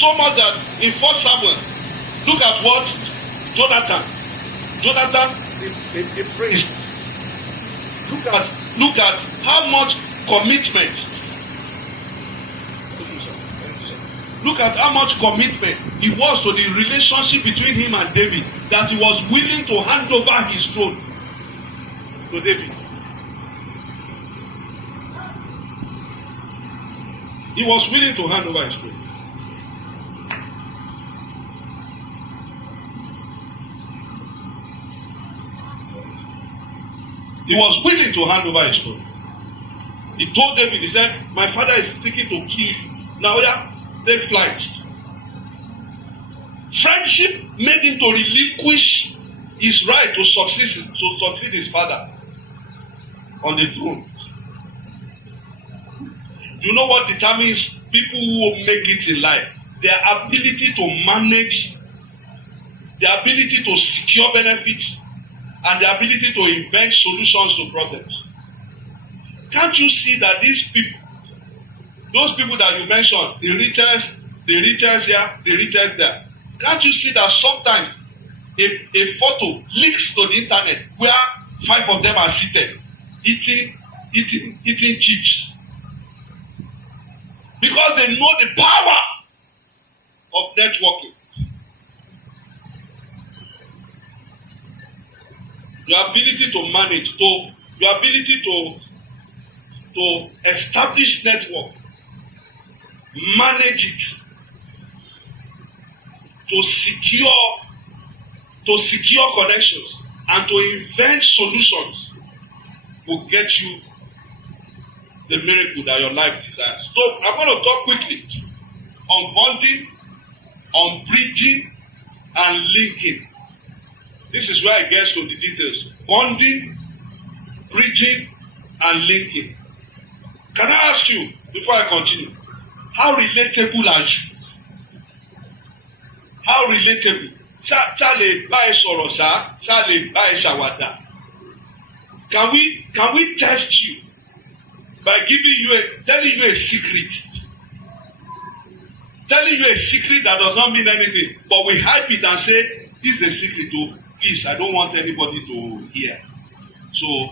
so much that in 1 Samuel, look at what Jonathan, a priest. Look at how much commitment. Look at how much commitment it was to the relationship between him and David, that he was willing to hand over his throne to David. He was willing to hand over his throne. He was willing to hand over his throne. He told David, he said, my father is seeking to kill you. Now, take flight. Friendship made him to relinquish his right to succeed his father on the throne. You know what determines people who make it in life? Their ability to manage, their ability to secure benefits, and the ability to invent solutions to problems. Can't you see that these people, those people that you mentioned, the richest here, the richest there, can't you see that sometimes a photo leaks to the internet where 5 of them are seated eating chips? Because they know the power of networking. Your ability to manage, your ability to establish network, manage it, to secure connections, and to invent solutions will get you the miracle that your life desires. So I'm going to talk quickly on bonding, on bridging, and linking. This is where it gets to the details. Bonding, bridging, and linking. Can I ask you, before I continue, how relatable are you? How relatable? Ṣá lè bá ẹ sọ̀rọ̀ ṣá? Ṣá lè bá ẹ ṣàwàdà? Can we test you by telling you a secret? Telling you a secret that does not mean anything, but we hype it and say, this is a secret, oh, please, I don't want anybody to hear. So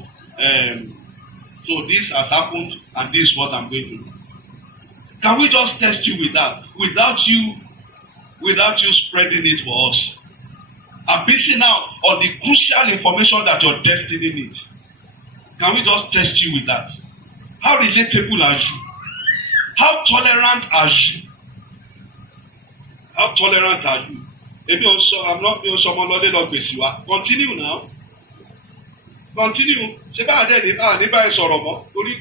this has happened, and this is what I'm going to do. Can we just test you with that, without you spreading it for us? I'm missing out on the crucial information that your destiny needs. Can we just test you with that? How relatable are you? How tolerant are you? How tolerant are you? Maybe also, I'm not being someone loaded up with you. Continue now. Continue. Ṣé bá àdé ní báyìí sọ̀rọ̀ mọ́? Torí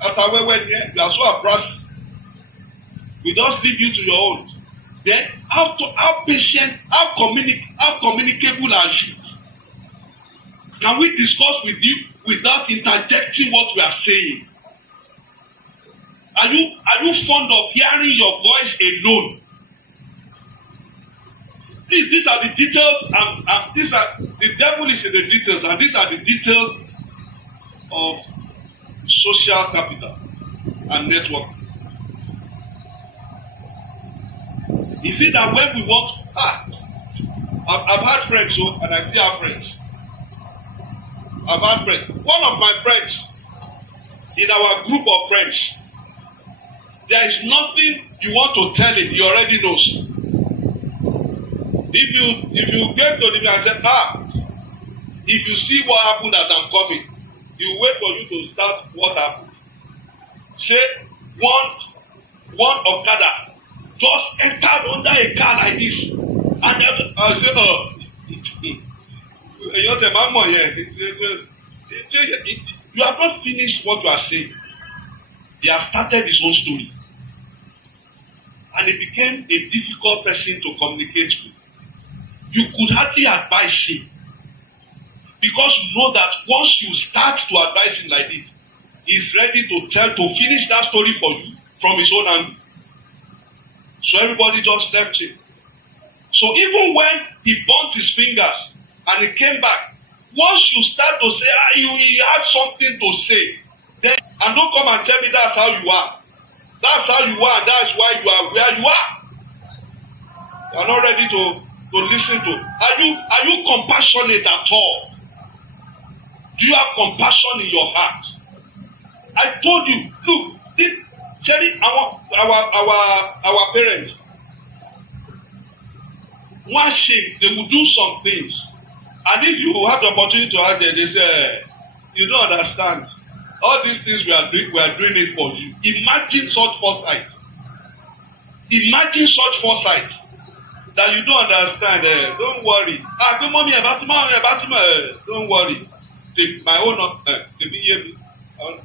àtàwẹ́wẹ́ ni ẹ́, you are so abrupt. We just leave you to your own. Then, how patient, how communicable are you? Can we discuss with you without interjecting what we are saying? Are you fond of hearing your voice alone? Please, these are the details, and these are the devil is in the details, and these are the details of social capital and network. Is it that when we want I've had friends, and I still have friends. I've had friends. One of my friends in our group of friends, there is nothing you want to tell him, he already knows. If you get to him and say, if you see what happened as I'm coming, you wait for you to start what happened. Say one Okada just entered under a car like this, and I say, you have not finished what you are saying. He has started his own story, and he became a difficult person to communicate with. You could hardly advise him, because you know that once you start to advise him like this, he's ready to finish that story for you from his own angle. So everybody just left him. So even when he burnt his fingers and he came back, once you start to say, he has something to say, then, and don't come and tell me that's how you are. That's how you are, and that's why you are where you are. You are not ready to listen to. Are you compassionate at all? Do you have compassion in your heart? I told you, look, Cherry, our parents, one shame, they will do some things. And if you have the opportunity to ask them, they say, you don't understand. All these things we are doing it for you. Imagine such foresight. Imagine such foresight that you don't understand. Don't worry. Good mommy, don't worry. Take my own,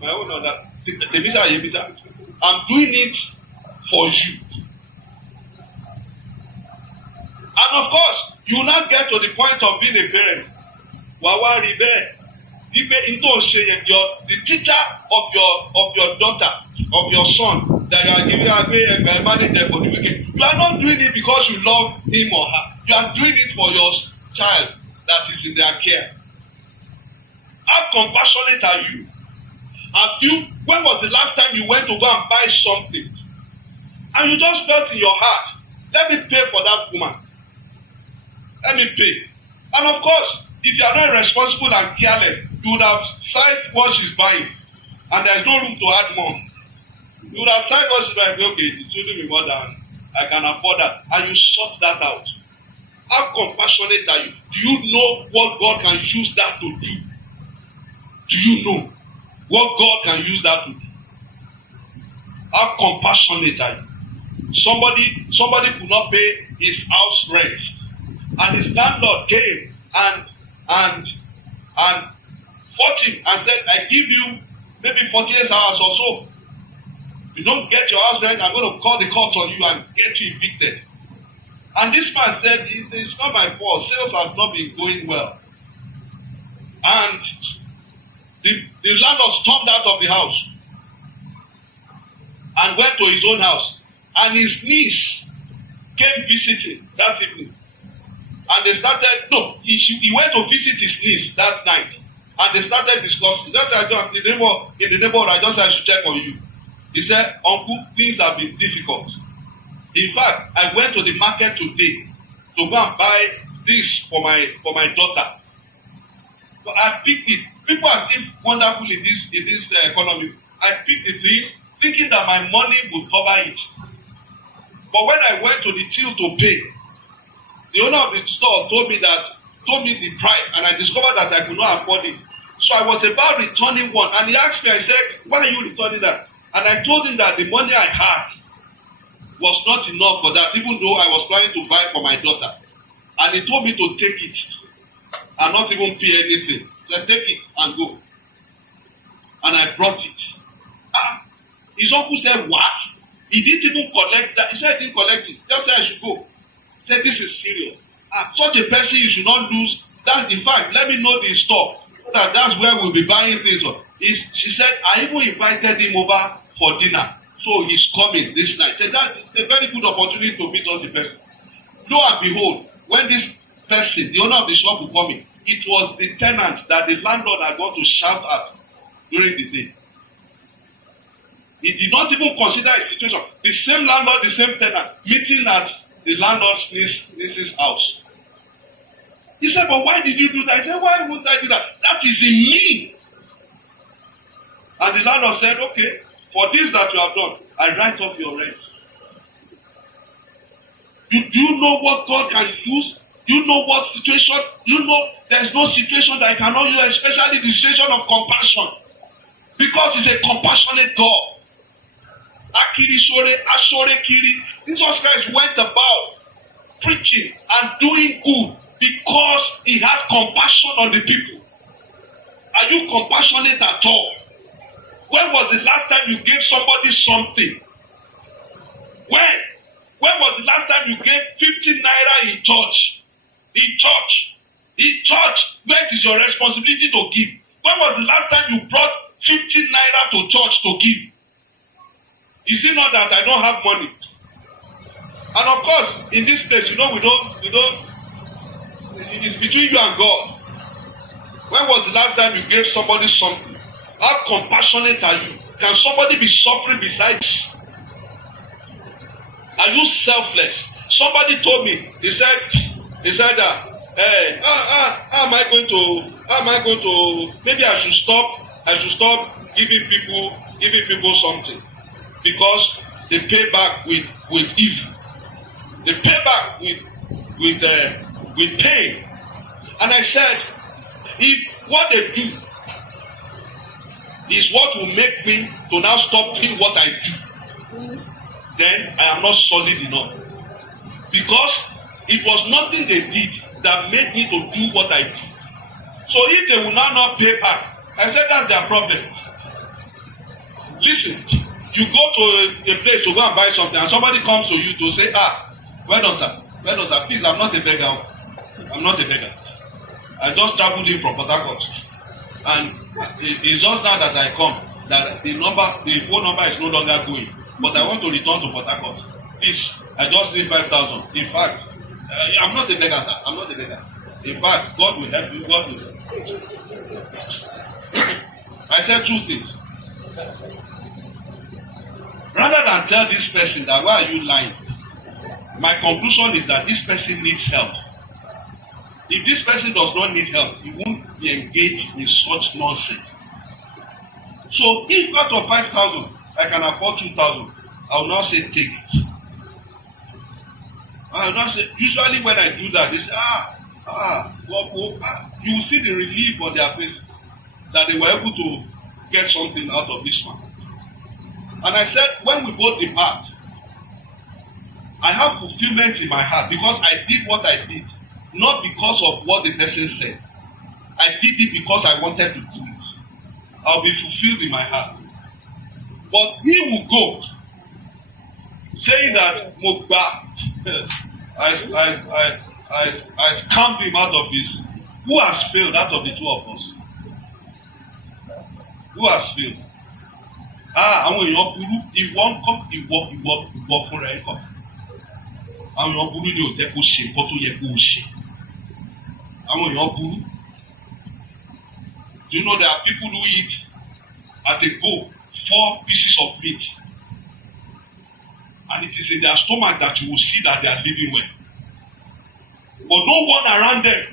my own that. I'm doing it for you. And of course, you will not get to the point of being a parent. Wawa rebel. The teacher of your daughter, of your son, that you are giving a money there for the weekend. You are not doing it because you love him or her. You are doing it for your child that is in their care. How compassionate are you? When was the last time you went to go and buy something and you just felt in your heart, let me pay for that woman. Let me pay. And of course, if you are not responsible and careless, you would have sized what she's buying and there is no room to add more. You would have sized what she's buying. Okay, it shouldn't be more than I can afford that. And you sort that out. How compassionate are you? Do you know what God can use that to do? Do you know what God can use that to do? How compassionate are you? Somebody could not pay his house rent, and his landlord came and fought him and said, I give you maybe 48 hours or so. You don't get your house rent, I'm going to call the court on you and get you evicted. And this man said, it's not my fault. Sales have not been going well. And the landlord stormed out of the house and went to his own house. And his niece came visiting that evening. And they started, he went to visit his niece that night. And they started discussing. Just like in the neighborhood, I just said I should check on you. He said, Uncle, things have been difficult. In fact, I went to the market today to go and buy this for my daughter. So I picked it. People are still wonderful in this economy. I picked the things thinking that my money would cover it. But when I went to the till to pay, the owner of the store told me the price, and I discovered that I could not afford it. So I was about returning one, and he asked me, I said, why are you returning that? And I told him that the money I had was not enough for that, even though I was planning to buy for my daughter. And he told me to take it and not even pay anything. So I take it and go. And I brought it. His uncle said, what? He didn't even collect that. He said he didn't collect it. Just said I should go. He said, this is serious. Such a person, you should not lose that. In fact, let me know the store. So that's where we'll be buying things. She said, I even invited him over for dinner. So he's coming this night. Said that's a very good opportunity to meet all the person. Lo and behold, when this person, the owner of the shop, will come in, it was the tenant that the landlord had gone to shout at during the day. He did not even consider his situation. The same landlord, the same tenant, meeting at the landlord's niece's house. He said, but why did you do that? I said, why would I do that? That is in me. And the landlord said, okay, for this that you have done, I write off your rent. Do you know what God can use? Do you know what situation? You know there's no situation that I cannot use, especially the situation of compassion. Because he's a compassionate God. Jesus Christ went about preaching and doing good because he had compassion on the people. Are you compassionate at all? When was the last time you gave somebody something? When was the last time you gave 15 naira in church? In church, where is your responsibility to give? When was the last time you brought 15 naira to church to give? Is it not that I don't have money? And of course, in this place, we don't, it's between you and God. When was the last time you gave somebody something? How compassionate are you? Can somebody be suffering beside you? Are you selfless? Somebody told me, he said that, hey, how am I going to, maybe I should stop giving people something, because they pay back with evil. They pay back with pain. And I said, if what they do is what will make me to now stop doing what I do, then I am not solid enough. Because it was nothing they did that made me to do what I do. So if they will now not pay back, I said that's their problem. Listen, you go to a place to go and buy something, and somebody comes to you to say, well done, sir. Well done, sir. Please, I'm not a beggar. I'm not a beggar. I just traveled in from Port Harcourt. And it's just now that I come that the phone number is no longer going. But I want to return to Port Harcourt. Please, I just need 5,000. In fact, I'm not a beggar, sir. I'm not a beggar. In fact, God will help you. God will help you. I said two things. Rather than tell this person that why are you lying, my conclusion is that this person needs help. If this person does not need help, he won't be engaged in such nonsense. So if out of 5,000 I can afford 2,000, I will not say take it. I will not say, usually when I do that, they say, you will see the relief on their faces that they were able to get something out of this man. And I said, when we both depart, I have fulfillment in my heart because I did what I did, not because of what the person said. I did it because I wanted to do it. I'll be fulfilled in my heart. But he will go saying that Mogba, I camped him out of his. Who has failed out of the two of us? Who has failed? Àwọn èèyàn burú, ìwọ ń kọ́ ìwọ fúnra ẹ̀ kọ́. Àwọn èèyàn burú ni ò jẹ́ kó ṣe nǹkan tó yẹ kó ṣe. Àwọn èèyàn burú. Do you know there are people who eat at a go 4 pieces of meat, and it is in their stomach that you will see that they are living well. But no one around them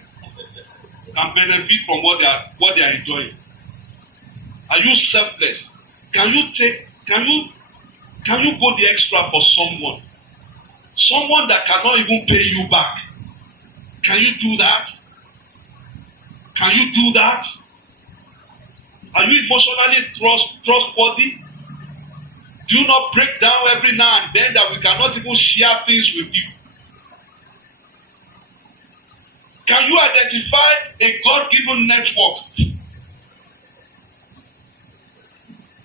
can benefit from what they are enjoying. Are you selfless? Can you go the extra for someone? Someone that cannot even pay you back. Can you do that? Can you do that? Are you emotionally trustworthy? Do you not break down every now and then that we cannot even share things with you? Can you identify a God-given network?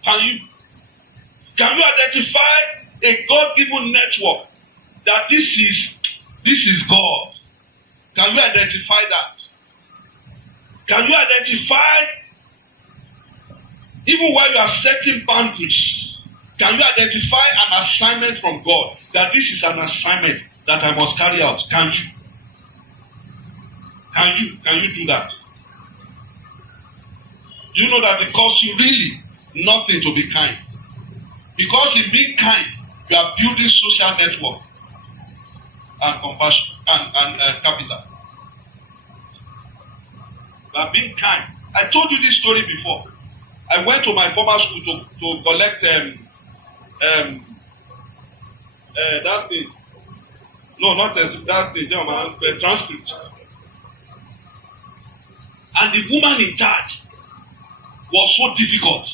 Can you identify a God-given network that this is God? Can you identify that? Can you identify, even while you are setting boundaries, can you identify an assignment from God that this is an assignment that I must carry out? Can you? Can you do that? Do you know that it costs you really nothing to be kind? Because in being kind, you are building social network and compassion and capital. You are being kind. I told you this story before. I went to my former school to collect that thing. No, not that thing. Transcript. And the woman in charge was so difficult.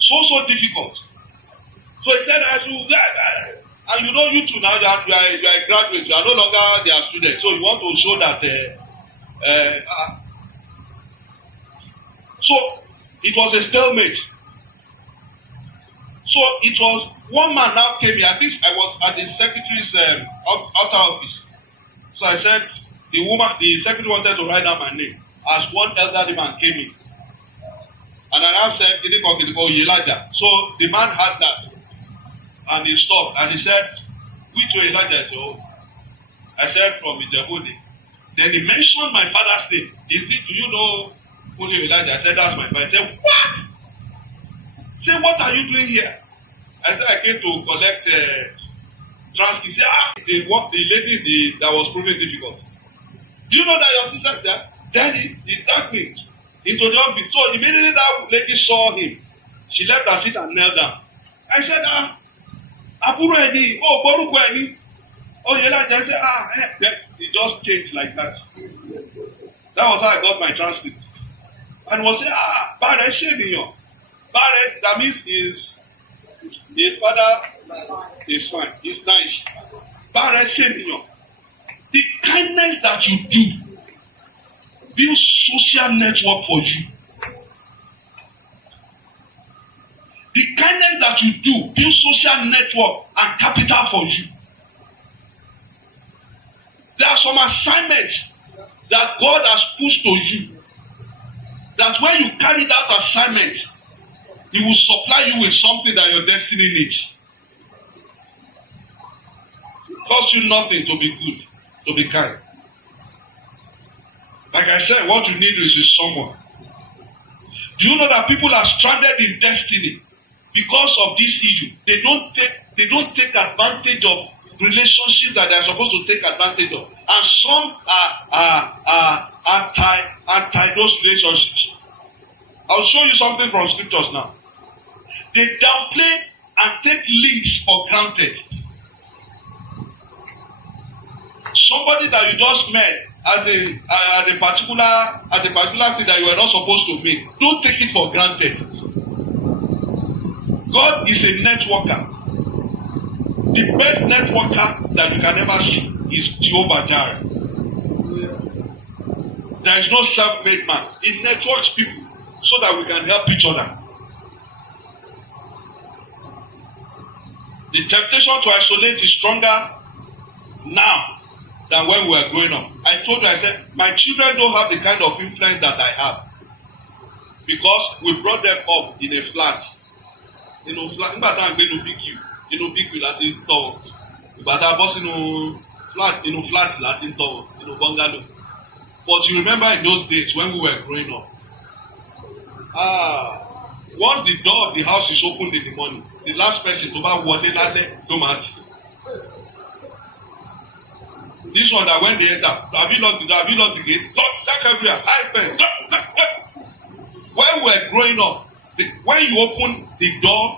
So difficult. So he said, and you know, you two now, you are a graduate, you are no longer their student. So you want to show that. So it was a stalemate. So it was one man now came here. At least I was at the secretary's outer office. So I said, the secretary wanted to write down my name as one elderly man came in. And I now said, Elijah. So the man had that. And he stopped and he said, which way Elijah? So I said, from Ijebode. Then he mentioned my father's name. He said, do you know who Elijah? I said, that's my father. He said, what? Say, what are you doing here? I said, I came to collect transcript. Say, the lady that was proving difficult. Do you know that your sister is there? Then he dragged me into the office. So immediately that lady saw him. She left her seat and knelt down. I said, Aburo Eni, Boruko Eni. Oh, yeah, like I said, then it just changed like that. That was how I got my transcript. And was saying, Bare Sheniyo. Bare, that means his father is fine. He's nice. Bare Sheniyo. The kindness that you do build social network for you. The kindness that you do build social network and capital for you. There are some assignments that God has pushed to you. That when you carry that assignment, He will supply you with something that your destiny needs. It costs you nothing to be good, to be kind. Like I said, what you need is someone. Do you know that people are stranded in destiny because of this issue? They don't take advantage of relationships that they are supposed to take advantage of, and some are anti those relationships. I'll show you something from scriptures now. They downplay and take links for granted. Somebody that you just met at a particular thing that you were not supposed to meet, don't take it for granted. God is a networker. The best networker that you can ever see is Jehovah Jireh. There is no self-made man. It networks people so that we can help each other. The temptation to isolate is stronger now than when we were growing up. I told you, I said, my children don't have the kind of influence that I have because we brought them up in a flat. You know, flat. Nígbà tá à ń gbé inú big wheel láti ń tọ̀ wọ́n. Ìgbà tá a bọ́ sínú flat láti ń tọ̀ wọ́n, inú bungalow. But you remember in those days when we were growing up, once the door of the house is opened in the morning, the last person tó bá wọlé lálẹ́ ló máa tì. This one that when they enter, have you locked the gate? Lock everywhere, high fence. When we were growing up, when you open the door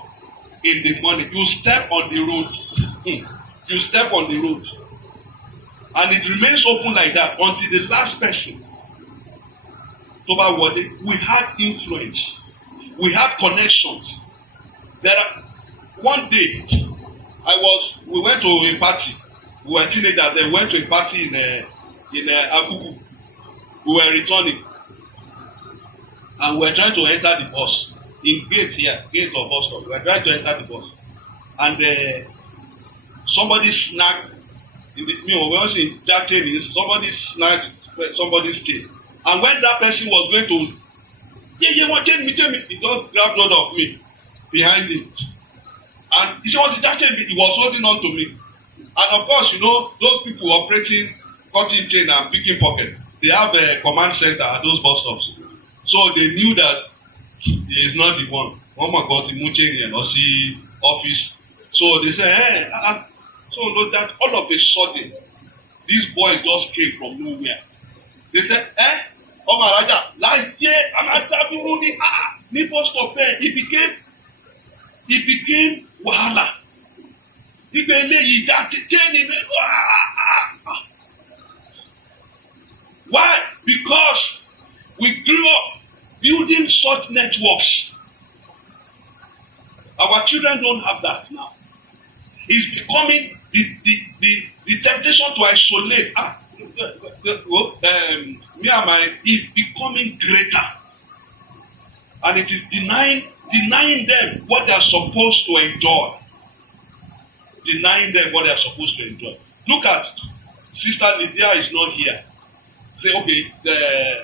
in the morning, you step on the road. You step on the road. And it remains open like that until the last person. We had influence. We had connections. One day, we went to a party. We were teenagers, then went to a party in Abubu. We were returning. And we were trying to enter the bus. In gate of bus stop. We were trying to enter the bus. And somebody snagged, somebody snagged somebody's chain. And when that person was going to, he just grabbed hold of me behind him. And he was holding on to me. And of course, you know, those people operating cutting chain and picking pocket, they have a command center at those bus stops. So they knew that he is not the one. One man got him chain and see office. So they say, so that all of a sudden, these boys just came from nowhere. They said, Ọmọ Àràjà, láìpẹ́ alájábúrú ní bus stop ẹ̀, it became wàhálà. Ibẹ̀ eléyìí já jẹ́ ní bẹ́ẹ̀. Why? Because we grew up building such networks. Our children don't have that now. It's becoming the temptation to isolate. Is becoming greater, and it is denying them what they are supposed to enjoy. Denying them what they are supposed to enjoy. Look at Sister Lydia is not here. Say, okay,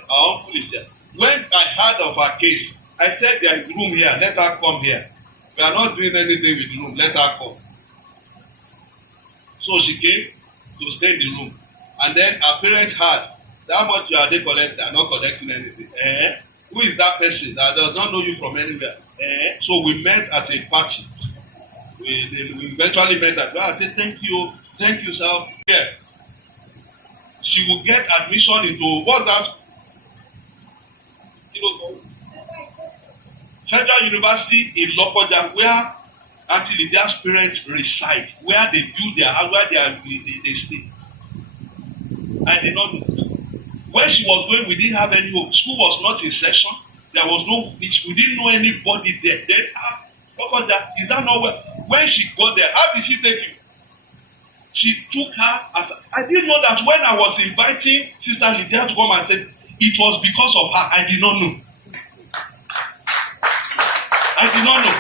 our uncle is here. When I heard of her case, I said there is room here. Let her come here. We are not doing anything with the room. Let her come. So she came to stay in the room. And then her parents heard, how much are they collecting? They are not collecting anything. Who is that person that does not know you from anywhere? So we met at a party. we eventually met her. I said, thank you, sir. Yeah. She will get admission into what's that? You know, Federal University in Lokoja, where Auntie Lydia's parents reside, where they build their house, where they stay. I did not know. When she was going, we didn't have any hope. School was not in session. There was no, we didn't know anybody there. Then, Lokoja, is that not where? When she got there, how did she take you? She took her as I didn't know that when I was inviting Sister Lydia to come and say it was because of her. I did not know. I did not know.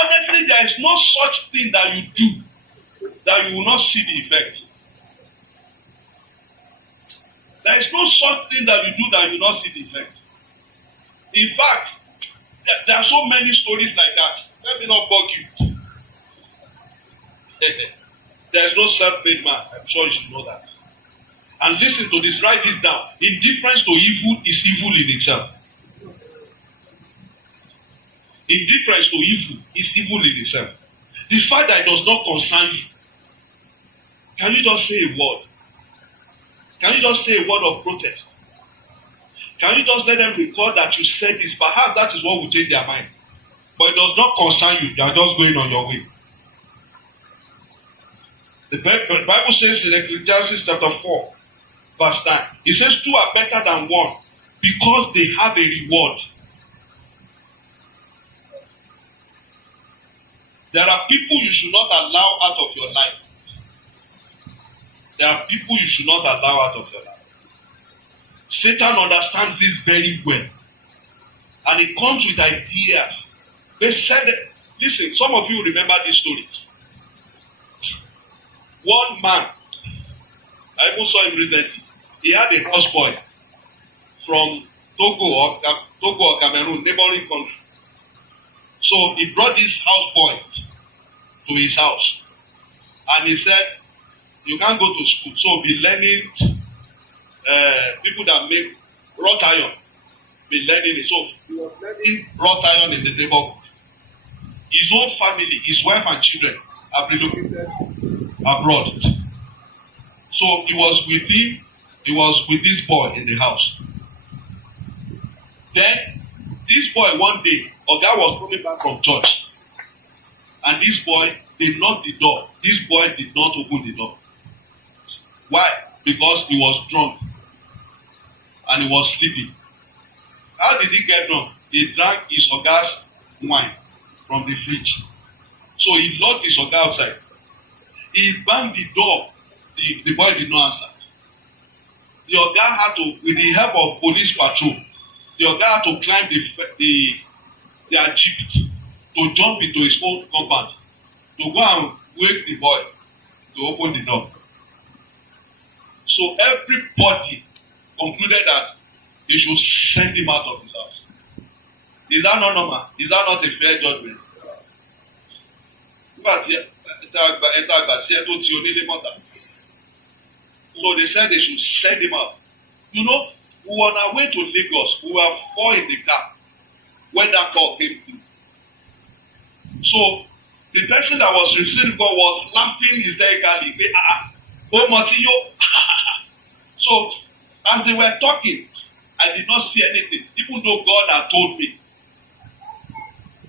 Honestly, there is no such thing that you do that you will not see the effect. There is no such thing that you do that you will not see the effect. In fact, there are so many stories like that. Let me not bug you. There is no self-made man. I'm sure you should know that. And listen to this, write this down. Indifference to evil is evil in itself. Indifference to evil is evil in itself. The fact that it does not concern you. Can you just say a word? Can you just say a word of protest? Can you just let them record that you said this? Perhaps that is what will change their mind. But it does not concern you. You are just going on your way. The Bible says in Ecclesiastes chapter 4, verse 9, it says, two are better than one because they have a reward. There are people you should not allow out of your life. There are people you should not allow out of your life. Satan understands this very well. And it comes with ideas. They said, listen, some of you remember this story. One man, I even saw him recently. He had a houseboy from Togo or Cameroon, neighboring country. So he brought this houseboy to his house. And he said, you can't go to school. So be learning, people that make wrought iron, be learning it. So he was learning wrought iron in the neighborhood. His own family, his wife and children have relocated abroad. So he was with this boy in the house. Then this boy one day, Oga was coming back from church. And this boy, they knocked the door. This boy did not open the door. Why? Because he was drunk. And he was sleeping. How did he get drunk? He drank his Oga's wine from the fridge. So he locked his Oga outside. He banged the door. The boy did not answer. The Oga had to, with the help of police patrol, the Oga had to climb their jeep to jump into his own compound to go and wake the boy to open the door. So everybody concluded that they should send him out of his house. Is that not normal? Is that not a fair judgment? So they said they should send him out. You know, we were on our way to Lagos. We were 4 in the car when that call came through. So the person that was receiving the call was laughing hysterically. Oh, Martillo. So as they were talking, I did not see anything, even though God had told me.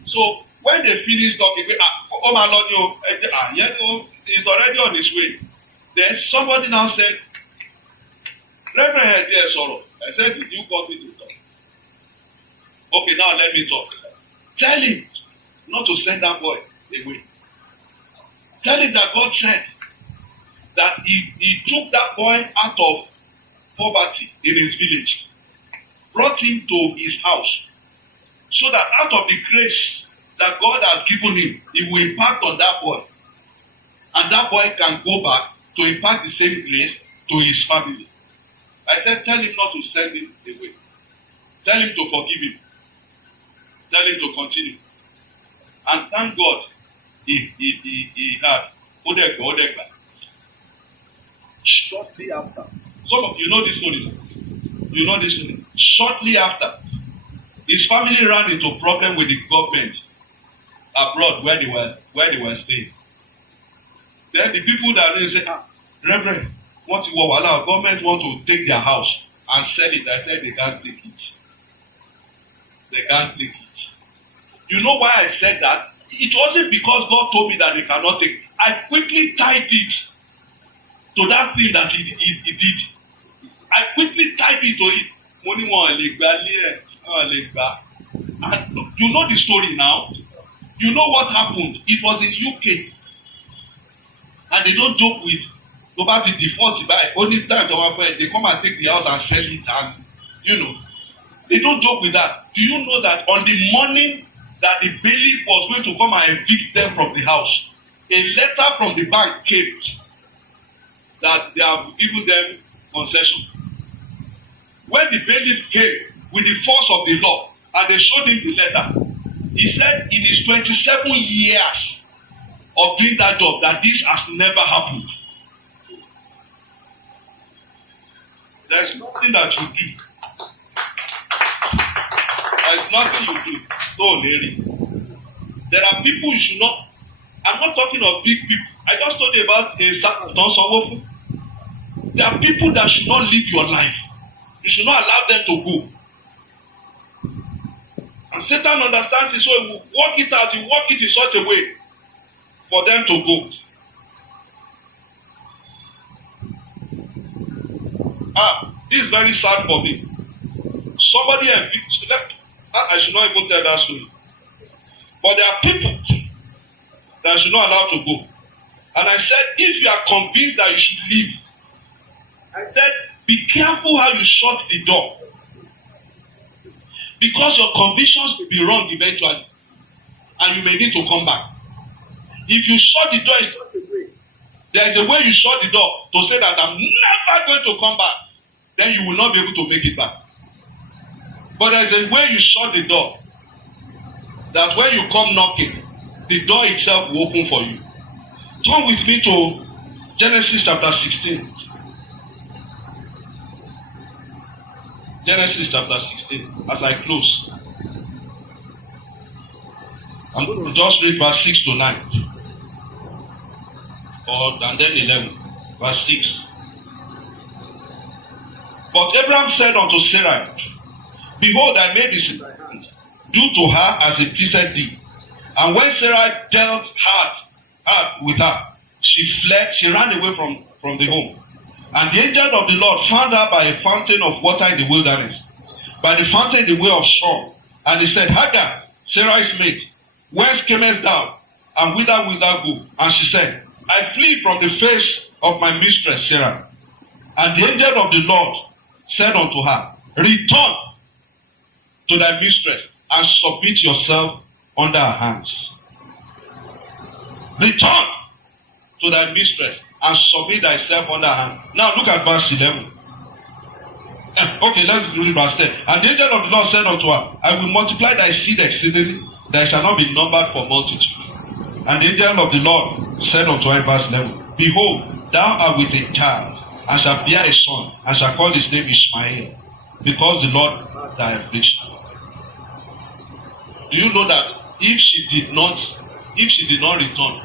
So when they finished talking, oh my Lord, he's already on his way. Then somebody now said, Reverend Head here, sorrow. I said, did you call me to talk? Okay, now let me talk. Tell him not to send that boy away. Tell him that God said that he took that boy out of poverty in his village, brought him to his house, so that out of the grace that God has given him, he will impact on that boy. And that boy can go back to impact the same grace to his family. I said, tell him not to send him away. Tell him to forgive him. Tell him to continue. And thank God he had. Odegba. Shortly after. Some of you know this story. You know this story. Shortly after, his family ran into problem with the government. abroad where they were staying. Then the people that they say, Reverend, what you want allow government want to take their house and sell it. I said they can't take it. They can't take it. You know why I said that? It wasn't because God told me that they cannot take it. I quickly tied it to that thing that he did. I quickly tied it to it. Money and you know the story now. You know what happened. It was in UK. And they don't joke with about the default by only time they come and take the house and sell it, and they don't joke with that. Do you know that on the morning that the bailiff was going to come and evict them from the house, a letter from the bank came that they have given them concession. When the bailiff came with the force of the law and they showed him the letter, he said in his 27 years of doing that job that this has never happened. There is nothing that you do. There is nothing you do. Don't worry. There are people you should not. I'm not talking of big people. I just told you about a certain. There are people that should not live your life. You should not allow them to go. And Satan understands it, so he will work it out. He will work it in such a way for them to go. This is very sad for me. Somebody evicted. I should not even tell that story. But there are people that should not allow to go. And I said, if you are convinced that you should leave, I said, be careful how you shut the door. Because your convictions will be wrong eventually. And you may need to come back. If you shut the door in such a way, there is a way you shut the door to say that I'm never going to come back. Then you will not be able to make it back. But there is a way you shut the door that when you come knocking, the door itself will open for you. Turn with me to Genesis chapter 16. Genesis chapter 16, as I close. I'm going to just read verse 6 to 9. And then 11, verse 6. But Abraham said unto Sarah, Behold, thy maid is in thy hand. Do to her as it pleased thee. And when Sarah dealt hard with her, she fled, she ran away from the home. And the angel of the Lord found her by a fountain of water in the wilderness, by the fountain in the way of Shur. And he said, Hagar, Sarah's maid, whence camest thou, and whither wilt thou go? And she said, I flee from the face of my mistress Sarah. And the angel of the Lord said unto her, Return to thy mistress, and submit yourself under her hands. Return to thy mistress, and submit thyself under her hand. Now look at verse 11. Okay, let's read verse 10. And the angel of the Lord said unto her, I will multiply thy seed exceedingly, that shall not be numbered for multitude. And the angel of the Lord said unto her in verse 11, Behold, thou art with a child, and shalt bear a son, and shall call his name Ishmael, because the Lord thy affliction. Do you know that if she did not return,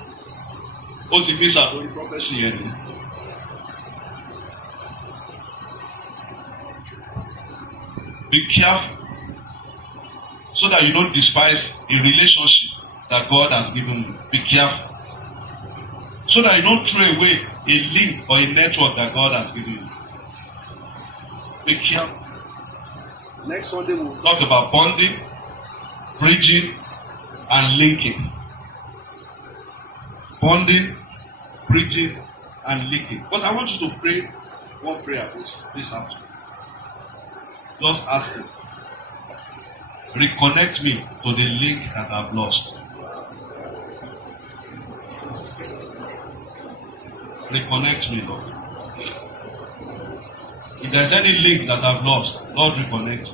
what it means that the prophecy here? Be careful so that you don't despise a relationship that God has given you. Be careful so that you don't throw away a link or a network that God has given you. Be careful. Next Sunday we'll talk about bonding, bridging, and linking. Bonding, bridging, and linking. But I want you to pray one prayer this afternoon. Just ask him, reconnect me to the link that I've lost. Reconnect me, Lord. If there's any link that I've lost, Lord, reconnect me.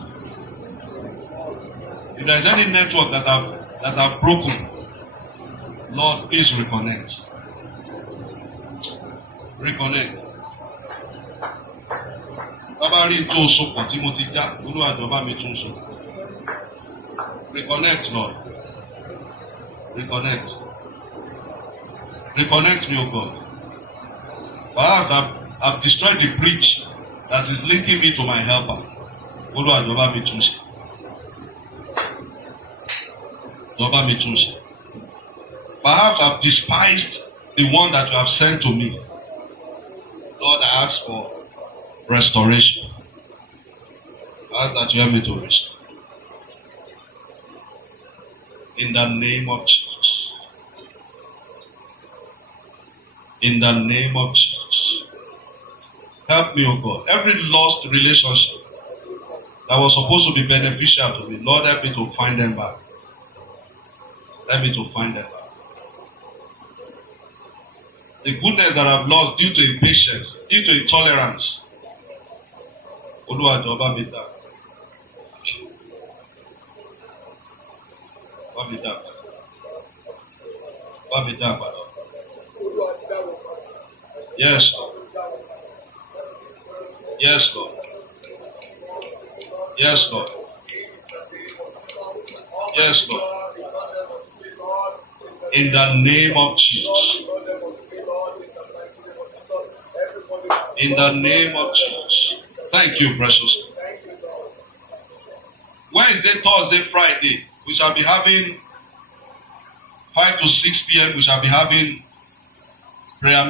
If there's any network that I've broken, Lord, please reconnect. Reconnect. Bàbá rí tó sopọ̀ tí mo ti já, Olúwa jọ̀ọ́ bá mi tún so. Reconnect, Lord. Reconnect. Reconnect me, O God. Perhaps I've destroyed the bridge that is linking me to my helper. Olúwa jọ̀ọ́ mi tún ṣe. Jọ̀ọ́ mi tún ṣe. Perhaps I've despised the one that you have sent to me. Lord, I ask for restoration. I ask that you help me to restore. In the name of Jesus. In the name of Jesus. Help me, O God. Every lost relationship that was supposed to be beneficial to me, Lord, help me to find them back. Help me to find them back. The goodness that I've lost due to impatience, due to intolerance. Olúwa jọ̀ọ́ bá mi dá. Bá mi dá. Bá mi dá padà. Yes, Lord. Yes, Lord. Yes, Lord. Yes, Lord. In the name of Jesus. In the name of Jesus. Thank you, precious. Wednesday, Thursday, Friday, we shall be having 5 to 6 p.m. We shall be having prayer.